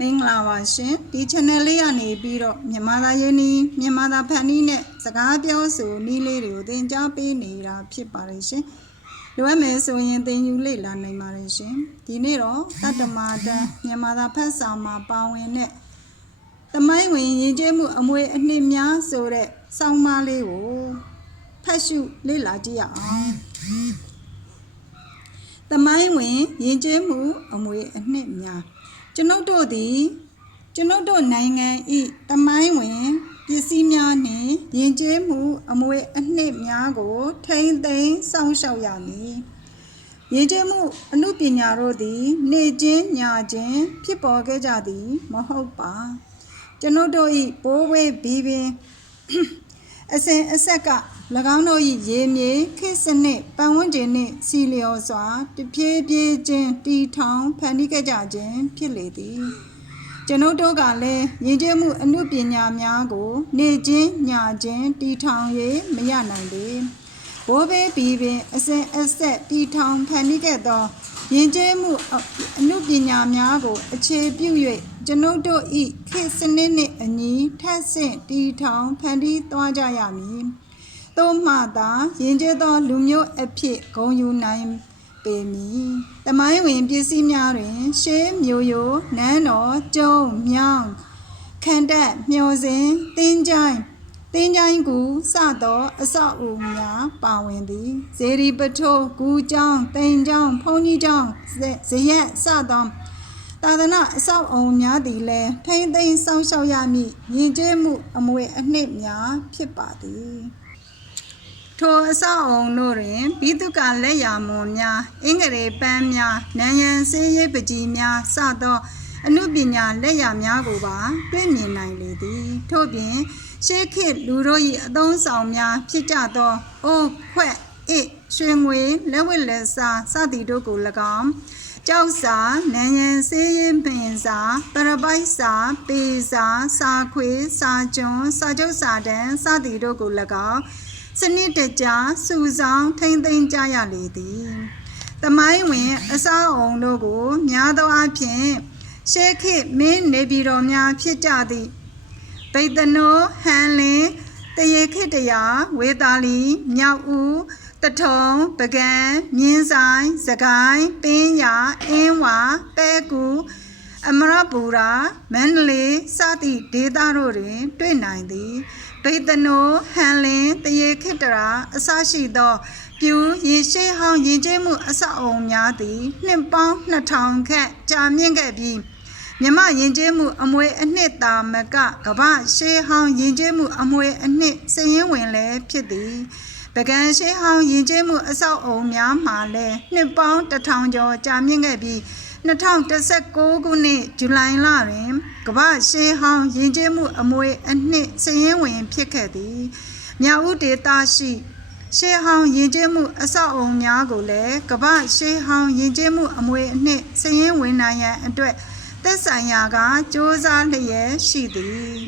မင်္ဂလာပါရှင်ဒီ channel လေးကနေပြီးတော့မြန်မာသားရင်းနှီးမြန်မာသားဖန်နီးနဲ့စကားပြောဆိုနည်းလေးတွေကိုသင်ကြားပေးနေတာဖြစ်ပါတယ်ရှင်လိုအပ်မယ်ဆိုရင်သင်ယူလေ့လာနိုင်ပါတယ်ရှင်ဒီနေ့တော့တတ္တမာတန်မြန်မာသားဖတ်စာမှာပါဝင်တဲ့သမိုင်းဝင်ရည်ကျဲမှုအမွေအနှစ်များဆိုတဲ့စောင်းမလေးကိုဖတ်ရှုလေ့လာကြည့်ရအောင်သမိုင်းဝင်ရည်ကျဲမှုအမွေအနှစ်များ ကျွန်ုပ်တို့သည်ကျွန်ုပ်တို့နိုင်ငံဤတမိုင်းဝင်ပစ္စည်းများနှင့်ယဉ်ကျေးမှု အမွေအနှစ်များကို ထိမ့်သိမ်းစောင့်ရှောက်ရမည်ယဉ်ကျေးမှုအမှုပညာတို့သည် နေချင်းညာချင်းဖြစ်ပေါ်ခဲ့ကြသည် မဟုတ်ပါ ကျွန်ုပ်တို့ဤဘိုးဝေးဘီပင်အစဉ်အဆက်က၎ င်းတို့၏ရေမြေခေတ်စနစ်ပတ်ဝန်းကျင်နှင့်စီလျော်စွာတဖြည်းဖြည်းချင်းတီထောင်ဖန်တီးခဲ့ကြခြင်းဖြစ်လေသည်ကျွန်ုပ်တို့ကလည်းယဉ်ကျေးမှုအမှုပညာများကို နေချင်းညာချင်းတီထောင်၍မရနိုင်ပေဘိုးဘေးဘီပင်အစဉ်အဆက်တီထောင်ဖန်တီးခဲ့သောယဉ်ကျေးမှုအအမှုပညာများကို အခြေပြု၍ကျွန်ုပ်တို့၏ခေတ်စနစ်နှင့်အညီထပ်ဆင့်တီထောင်ဖန်တီးသွားကြရမည်။ သို့မှသာယဉ်ကျေးသောလူမျိုးအဖြစ်ဂုဏ်ယူနိုင်ပေမည်။တမိုင်းဝင်ပစ္စည်းများတွင် ရှေးမျိုးရိုးနန်းတော်ကျုံမြောင်းခန္တက်မျောစင်တင်းကြိုင်းတင်းကြိုင်းကူစသောအဆောက်အဦများပါဝင်သည်ဇေရီပထိုးကူကျောင်းတိန်ကျောင်းဖုန်ကြီးကျောင်းဇဇရက်စသောသာသနာအဆောက်အဦများသည်လည်းထိမ့်သိမ်းစောင့်ရှောက်ရမည်ယဉ်ကျေးမှုအမွေအနှစ်များဖြစ်ပါသည် ထိုအဆောက်အုံတို့တွင်ဘိတုကလက်ရာမွန်များအင်္ဂရေပန်းများနန်းရန်စေးရိပ်ပကြီးများစသောအနုပညာလက်ရာများကိုပါတွေ့မြင်နိုင်လေသည် ထို့ပြင်ရှေးခေတ်လူတို့၏အသုံးဆောင်များဖြစ်ကြသောအိုးခွက်အစ်ရွှေငွေလက်ဝတ်လက်စားစသည်တို့ကို၎င်းကြောက်စာနန်းရန်စေးရင်ပင်စာပရပိုက်စာပေစာစာခွေစာကျွန်းစာကျုပ်စာတန်းစသည်တို့ကို၎င်း စနစ်တကျစုဆောင်ထိမ့်သိမ်းကြရလေသည်။တမိုင်းဝင်အဆောက်အုံတို့ကို များသောအားဖြင့်ရှေးခေတ်မင်းနေပြည်တော်များဖြစ်ကြသည်။ဗိတနိုးဟန်လင်းတရေခေတ္တရာဝေသာလီမြောက်ဦးတထုံပကံမြင်းဆိုင်စကိုင်းပင်းရအင်းဝပဲကူ အမရပူရာမန္တလေးစသည့်ဒေသတို့တွင် တွေ့နိုင်သည်ဗိတနိုးဟန်လင်းတရေခေတ္တရာအစရှိသော ပြူရေရှိဟောင်းရင်ကျင်းမှုအဆောက်အုံများသည်နှစ်ပေါင်း2000ခန့်ကြာမြင့်ခဲ့ပြီးမြမယဉ်ကျေးမှုအမွေအနှစ်သာမကကမ္ဘာရှေးဟောင်းယဉ်ကျေးမှုအမွေအနှစ်စည်ရင်းဝင်လည်းဖြစ်သည်ပကံရှေးဟောင်းယဉ်ကျေးမှုအဆောက်အုံများမှာလည်းနှစ်ပေါင်းတစ်ထောင်ကျော်ကြာမြင့်ခဲ့ပြီး 2019ခုနှစ်ဇူလိုင်လတွင်ကမ္ဘာရှေးဟောင်းယဉ်ကျေးမှုအမွေအနှစ်စည်ရင်းဝင်ဖြစ်ခဲ့သည်မြောက်ဦးဒေသရှိရှေးဟောင်းယဉ်ကျေးမှုအဆောက်အုံများကိုလည်းကမ္ဘာရှေးဟောင်းယဉ်ကျေးမှုအမွေအနှစ်စည်ရင်းဝင်နိုင်ရန်အတွက်သက်ဆိုင်ရာကစ조사လျက်ရှိသည်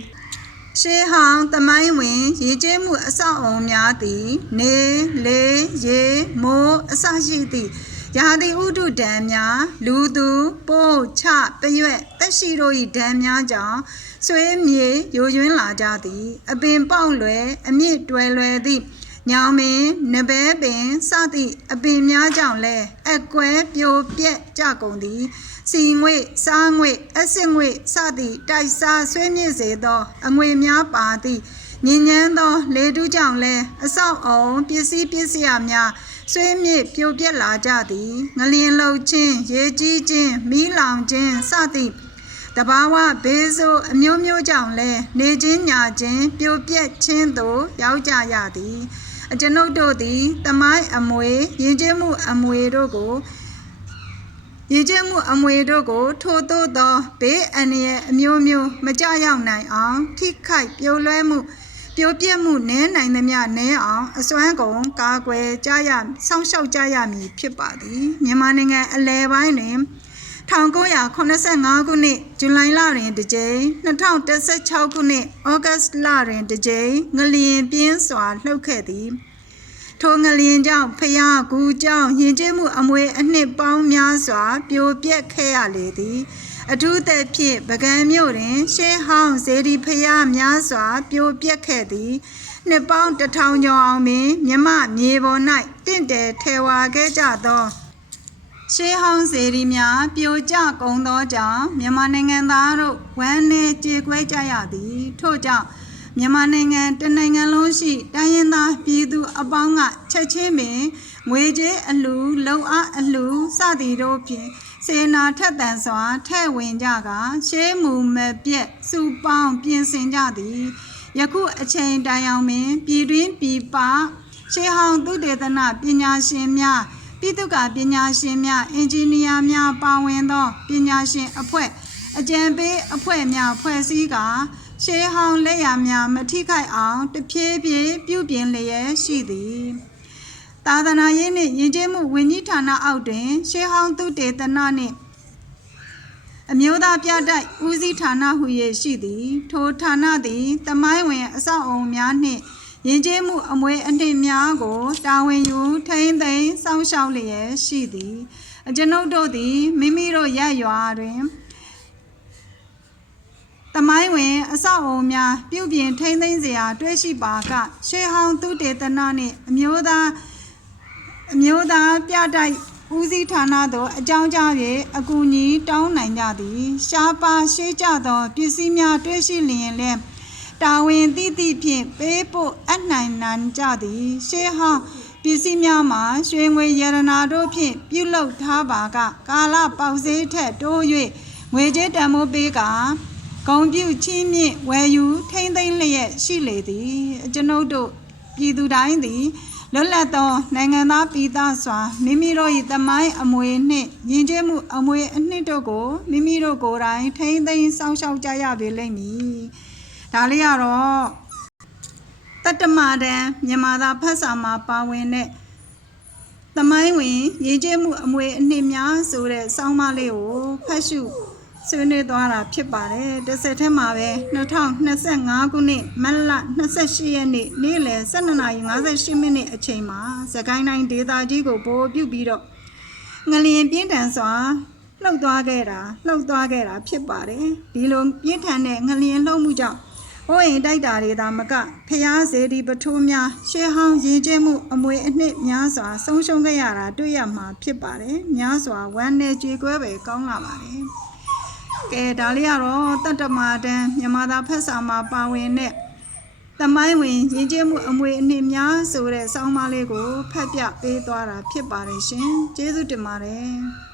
ရှေးဟောင်းသမိုင်းဝင်ရည်ကျေးမှုအဆောက်အုံများသည် နေလေရေမိုးအစရှိသည့် ရာသီဥတုဒဏ်များလူသူပို့ချပရွက်တက်ရှိတို့၏ဒဏ်များကြောင့်ဆွေးမြေယိုယွင်းလာကြသည် အပင်ပေါက်လွယ်အမြင့်တွယ်လွယ်သည့်ညောင်ပင်နဘဲပင်စသည့်အပင်များကြောင့်လည်းအကွဲပြိုပြက်ကြကုန်သည်စီငွေစားငွေအဆစ်ငွေစသည့်တိုက်စားဆွေးမြင့်စေသော အငွေများပါသည့်ညဉ့်ညမ်းသော လေတူးကြောင့်လည်းအဆောက်အုံပစ္စည်းပစ္စယများ ဆွေးမြင့်ပြိုပြက်လာကြသည်ငလျင်လှုပ်ခြင်းရေကြီးခြင်းမီးလောင်ခြင်းစသည့်တဘာဝဘေးဆိုးအမျိုးမျိုးကြောင့်လဲနေချင်းညာချင်းပြိုပြက်ခြင်းသို့ရောက်ကြရသည်အကျွန်ုပ်တို့သည်တမိုင်းအမွေရည်ကျင်းမှုအမွေတို့ကိုရည်ကျင်းမှုအမွေတို့ကို ထို့သို့သောဘေးအန္တရာယ်အမျိုးမျိုးမကြရောက်နိုင်အောင် ထိခိုက်ပြိုလွဲမှု ပြိုပြက်မှုနည်းနိုင်သမျှနည်းအောင်အစွမ်းကုန်ကာကွယ်ကြရစောင့်ရှောက်ကြရမည်ဖြစ်ပါသည်မြန်မာနိုင်ငံအလဲပိုင်းတွင်1985ခုနှစ်ဇူလိုင်လတွင်တစ်ကြိမ်2016ခုနှစ်ဩဂတ်လတွင်တစ်ကြိမ်ငလျင်ပြင်းစွာလှုပ်ခဲ့သည် ထိုငလျင်ကြောင့်ဖျားကူကြောင့်ယဉ်ကျေးမှုအမွေအနှစ်ပေါင်းများစွာ ပြိုပြက်ခဲ့ရလေသည်အထူးသဖြင့်ပကံမြို့တွင်ရှေးဟောင်းဇေဒီဖျားများစွာ ပြိုပြက်ခဲ့သည်နှစ်ပေါင်းတစ်ထောင်ကျော်အောင်ပင်မြမမြေပေါ်၌တင့်တယ်ထဲဝါခဲ့ကြသောရှေးဟောင်းစေရီများပြိုကျကုန်သောကြောင့်မြန်မာနိုင်ငံသားတို့ဝမ်းနည်းကြေကွဲကြရသည်ထို့ကြောင့် မြန်မာနိုင်ငံတစ်နိုင်ငံလုံးရှိတိုင်းရင်းသားပြည်သူအပေါင်းကချက်ချင်းပင်ငွေကြေးအလှလုံအားအလှစသည်တို့ဖြင့်စေနာထက်သန်စွာထဲ့ဝင်ကြကရှေးမူမပြက်စုပေါင်းပြင်ဆင်ကြသည်ယခုအချိန်တိုင်အောင်ပင်ပြည်တွင်းပြည်ပရှေးဟောင်းသုတေသနပညာရှင်များပြည်သူ့ကပညာရှင်များအင်ဂျင်နီယာများပါဝင်သောပညာရှင်အဖွဲ့အကြံပေးအဖွဲ့များဖွဲ့စည်းက ရှေးဟောင်းလက်ရာများမထိခိုက်အောင်တဖြည်းဖြည်းပြုပြင်လျက်ရှိသည်သာသနာရေးနှင့်ယဉ်ကျေးမှုဝန်ကြီးဌာနအောက်တွင် ရှေးဟောင်းသုတေသနနှင့်အမျိုးသားပြတိုက်ဦးစီးဌာနဟု၍ရှိသည် ထိုဌာနသည်တမိုင်းဝင်အဆောက်အအုံများနှင့်ယဉ်ကျေးမှုအမွေအနှစ်များကိုတာဝန်ယူထိန်းသိမ်းစောင့်ရှောက်လျက်ရှိသည်အကျွန်ုပ်တို့သည်မိမိတို့ရက်ရွာတွင် တမိုင်းဝင် အဆောက်အအုံများပြုပြင်ထိန်းသိမ်းစရာတွေ့ရှိပါကရှေးဟောင်းသုတေသနနှင့်အမျိုးသားအမျိုးသားပြတိုက်ဦးစီးဌာနသို့အကြောင်းကြား၍အကူအညီတောင်းနိုင်ကြသည်ရှားပါရှေးကြသောပစ္စည်းများတွေ့ရှိလျင်လည်းတာဝန်တိတိဖြင့်ပေးဖို့အနိုင်နိုင်ကြသည်ရှေးဟောင်းပစ္စည်းများမှာရွှေငွေရတနာတို့ဖြင့်ပြုလုပ်ထားပါကကာလပေါက်စည်းထက်တိုး၍ငွေကြေးတန်ဖိုးပေးက ဂုံပြုချီးမြင့်ဝယ်ယူထိမ့်သိမ့်လျက်ရှိလေသည်ကျွန်ုပ်တို့ပြည်သူတိုင်းသည်လွတ်လပ်သောနိုင်ငံသားပြည်သားစွာမိမိတို့၏သမိုင်းအမွေနှင့်ယဉ်ကျေးမှုအမွေအနှစ်တို့ကိုမိမိတို့ကိုယ်တိုင်ထိမ့်သိမ့်စောင့်ရှောက်ကြရပေလိမ့်မည်ဒါလေးကတော့တတ္တမတန်မြန်မာသားဖတ်စာမှာပါဝင်တဲ့သမိုင်းဝင်ရေးကျမှုအမွေအနှစ်များဆိုတဲ့စောင်းမလေးကိုဖတ်ရှု ဆွေးနွေးသွားတာဖြစ်ပါတယ်တစ်ဆက်တည်းမှာပဲ2025ခုနှစ်မတ်လ28ရက်နေ့နေ့လယ်12:58မိနစ်အချိန်မှာစကိုင်းတိုင်းဒေသကြီးကိုပို့ပြုပြီးတော့ငလျင်ပြင်းထန်စွာလှုပ်သွားခဲ့တာလှုပ်သွားခဲ့တာဖြစ်ပါတယ်ဒီလိုပြင်းထန်တဲ့ငလျင်လှုပ်မှုကြောင့်ဟိုးအိမ်တိုက်တာတွေသာမကဖျားစေဒီပထိုးများရှေးဟောင်းရည်ကျဲမှုအမွေအနှစ်များစွာဆုံးရှုံးခဲ့ရတာတွေ့ရမှာဖြစ်ပါတယ်များစွာဝမ်းနဲ့ကြေကွဲပဲကောင်းလာပါတယ် ကဲဒါလေးကတော့တတ္တမာတန်မြန်မာသားဖက်စာမှာပါဝင်တဲ့သမိုင်းဝင်ရည်ကျဲမှုအမွေအနှစ်များဆိုတဲ့စောင်းမလေးကိုဖတ်ပြပေးသွားတာဖြစ်ပါတယ်ရှင်ကျေးဇူးတင်ပါတယ်